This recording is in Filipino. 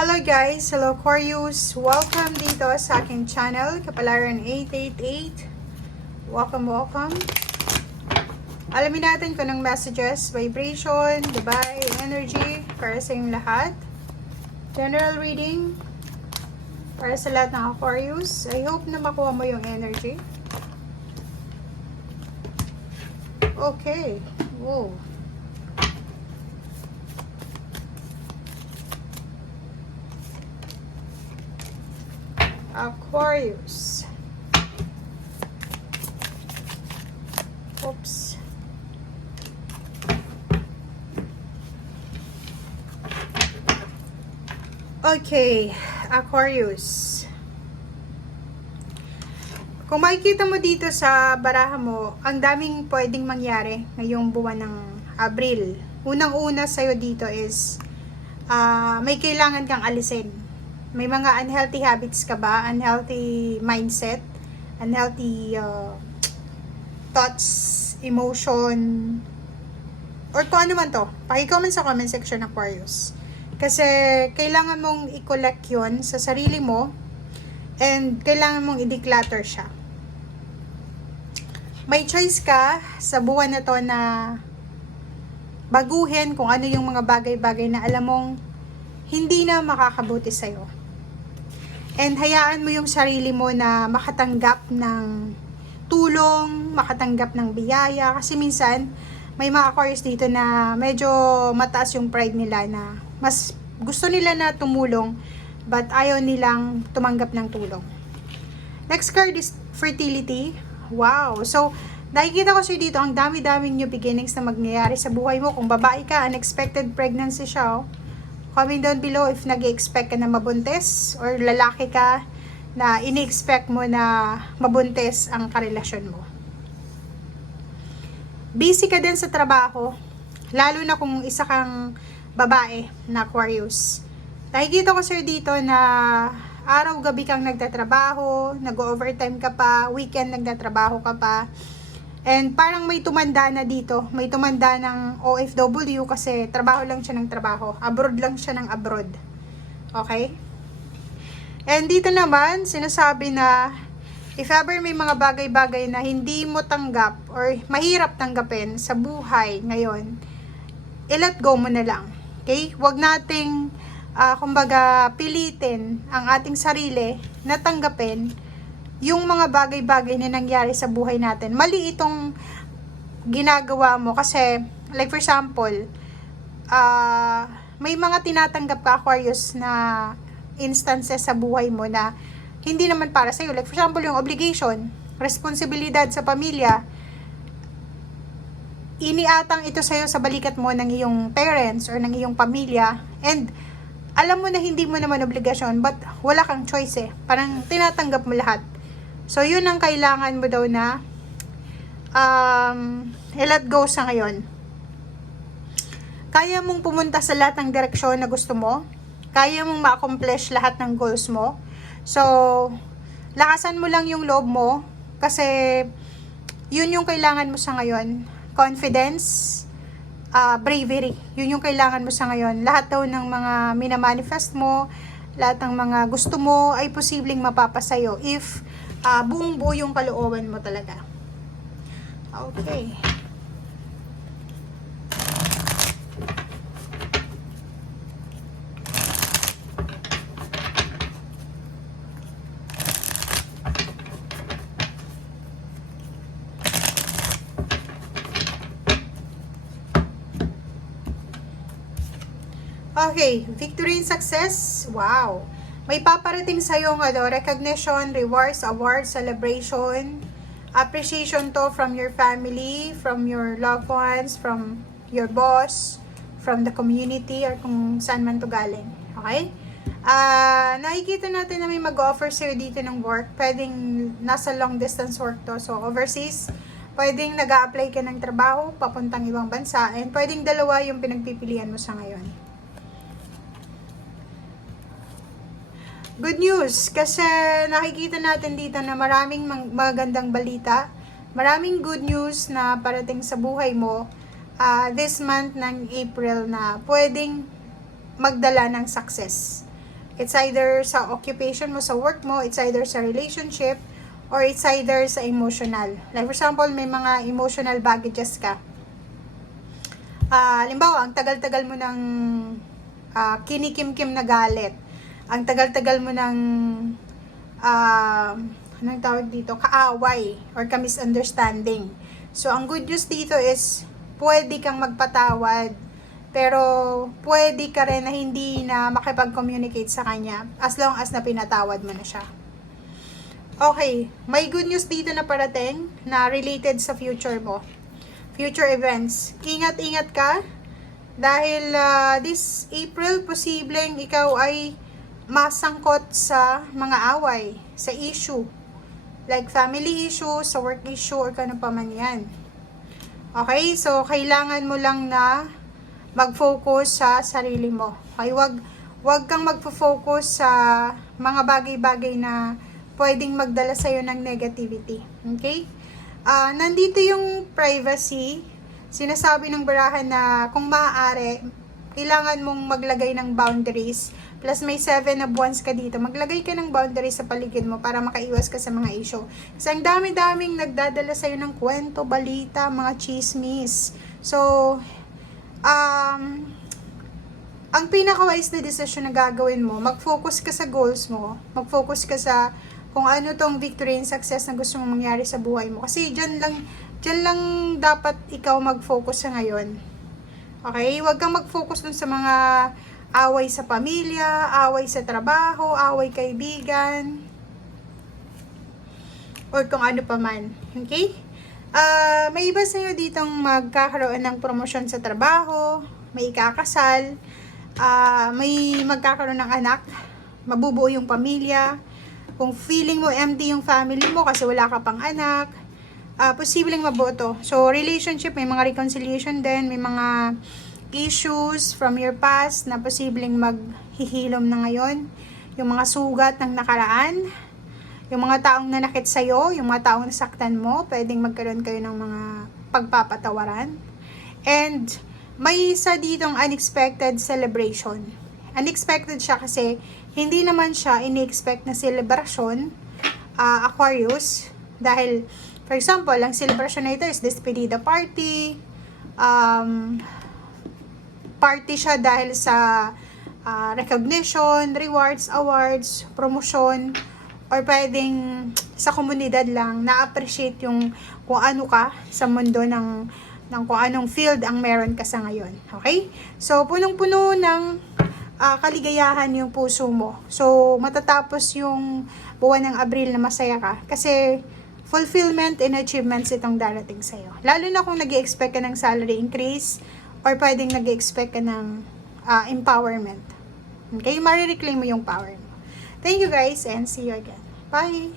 Hello guys! Hello Aquarius! Welcome dito sa aking channel, Kapalaran 888. Welcome! Alamin natin kung anong messages, vibration, Dubai, energy, para sa inyong lahat. General reading, para sa lahat ng Aquarius. I hope na makuha mo yung energy. Okay. Whoa. Aquarius. Oops. Okay, Aquarius. Kung makikita mo dito sa baraha mo, ang daming pwedeng mangyari ngayong buwan ng Abril. Unang-una sa'yo dito is may kailangan kang alisin. May mga unhealthy habits ka ba? Unhealthy mindset? Unhealthy thoughts, emotion, or kung ano man to. Paki-comment sa comment section, Aquarius. Kasi kailangan mong i-collect yun sa sarili mo and kailangan mong i-declutter siya. May choice ka sa buwan na to na baguhin kung ano yung mga bagay-bagay na alam mong hindi na makakabuti sa'yo. And hayaan mo yung sarili mo na makatanggap ng tulong, makatanggap ng biyaya. Kasi minsan, may mga Aquarius dito na medyo mataas yung pride nila na mas gusto nila na tumulong but ayaw nilang tumanggap ng tulong. Next card is fertility. Wow! So, nakikita ko siya dito, ang dami-daming new beginnings na mangyayari sa buhay mo. Kung babae ka, unexpected pregnancy siya. Comment down below if nag-expect ka na mabuntis or lalaki ka na ini-expect mo na mabuntis ang karelasyon mo. Busy ka din sa trabaho, lalo na kung isa kang babae na Aquarius. Nakikita ko sir dito na araw-gabi kang nagtatrabaho, nag-overtime ka pa, weekend nagtatrabaho ka pa. And parang may tumanda na dito, may tumanda ng OFW kasi trabaho lang siya ng trabaho, abroad lang siya ng abroad. Okay? And dito naman, sinasabi na if ever may mga bagay-bagay na hindi mo tanggap or mahirap tanggapin sa buhay ngayon, i-let go mo na lang. Okay? Huwag nating, kumbaga, pilitin ang ating sarili na tanggapin yung mga bagay-bagay na nangyari sa buhay natin. Mali itong ginagawa mo kasi, like for example, may mga tinatanggap ka Aquarius na instances sa buhay mo na hindi naman para sa'yo. Like for example, yung obligation, responsibilidad sa pamilya, iniatang ito sa'yo sa balikat mo ng iyong parents or ng iyong pamilya, and alam mo na hindi mo naman obligasyon, but wala kang choice eh. Parang tinatanggap mo lahat. So, yun ang kailangan mo daw na i-let go sa ngayon. Kaya mong pumunta sa lahat ng direksyon na gusto mo. Kaya mong ma-accomplish lahat ng goals mo. So, lakasan mo lang yung loob mo kasi yun yung kailangan mo sa ngayon. Confidence, bravery. Yun yung kailangan mo sa ngayon. Lahat daw ng mga minamanifest mo, lahat ng mga gusto mo ay posibleng mapapasayo if buong buo yung kalooban mo talaga. Okay. Okay, victory and success. Wow. May paparating sa'yo recognition, rewards, awards, celebration, appreciation to from your family, from your loved ones, from your boss, from the community, or kung saan man to galing. Okay? Nakikita natin na may mag-offer sa'yo dito ng work. Pwedeng nasa long distance work to. So, overseas, pwedeng nag-a-apply ka ng trabaho papuntang ibang bansa, and pwedeng dalawa yung pinagpipilian mo sa ngayon. Good news, kasi nakikita natin dito na maraming magandang balita, maraming good news na parating sa buhay mo this month ng April na pwedeng magdala ng success. It's either sa occupation mo, sa work mo, it's either sa relationship, or it's either sa emotional. Like for example, may mga emotional baggages ka. Halimbawa, ang tagal-tagal mo ng kinikim-kim na galit. Ang tagal-tagal mo ng anong tawag dito? Kaaway or ka-misunderstanding. So, ang good news dito is pwede kang magpatawad, pero pwede ka rin na hindi na makipag-communicate sa kanya as long as na pinatawad mo na siya. Okay, may good news dito na parating na related sa future mo. Future events. Ingat-ingat ka dahil this April, posibleng ikaw ay masangkot sa mga away, sa issue. Like family issue, sa work issue, or kano pa man yan. Okay, so kailangan mo lang na mag-focus sa sarili mo. Okay, wag kang magfo-focus sa mga bagay-bagay na pwedeng magdala sa'yo ng negativity. Okay? Nandito yung privacy. Sinasabi ng barahan na kung maaari, kailangan mong maglagay ng boundaries. Plus may 7 na buwans ka dito. Maglagay ka ng boundaries sa paligid mo para makaiwas ka sa mga issue. Kasi ang dami-daming nagdadala sa'yo ng kwento, balita, mga chismis. So, ang pinaka-wise na decision na gagawin mo, mag-focus ka sa goals mo, mag-focus ka sa kung ano tong victory and success na gusto mong mangyari sa buhay mo. Kasi dyan lang dapat ikaw mag-focus sa ngayon. Okay? Huwag kang mag-focus dun sa mga away sa pamilya, away sa trabaho, away kaibigan, or kung ano pa man. Okay? May iba sa'yo ditong magkakaroon ng promosyon sa trabaho, may ikakasal, may magkakaroon ng anak, mabubuo yung pamilya. Kung feeling mo empty yung family mo kasi wala ka pang anak, posibleng mabuo to. So, relationship, may mga reconciliation din, may mga issues from your past na posibleng maghihilom na ngayon. Yung mga sugat ng nakaraan, yung mga taong nanakit sa'yo, yung mga taong nasaktan mo, pwedeng magkaroon kayo ng mga pagpapatawaran. And may isa ditong unexpected celebration. Unexpected siya kasi hindi naman siya ini-expect na celebration, Aquarius. Dahil, for example, ang celebration na ito is despedida party. Party siya dahil sa recognition, rewards, awards, promotion, or pwedeng sa komunidad lang na-appreciate yung kung ano ka sa mundo ng kung anong field ang meron ka sa ngayon. Okay? So, punong-puno ng kaligayahan yung puso mo. So, matatapos yung buwan ng Abril na masaya ka. Kasi, fulfillment and achievements itong darating sa'yo. Lalo na kung nag-i-expect ka ng salary increase or pwedeng nag-i-expect ka ng empowerment. Okay? Marireclaim mo yung power mo. Thank you guys and see you again. Bye!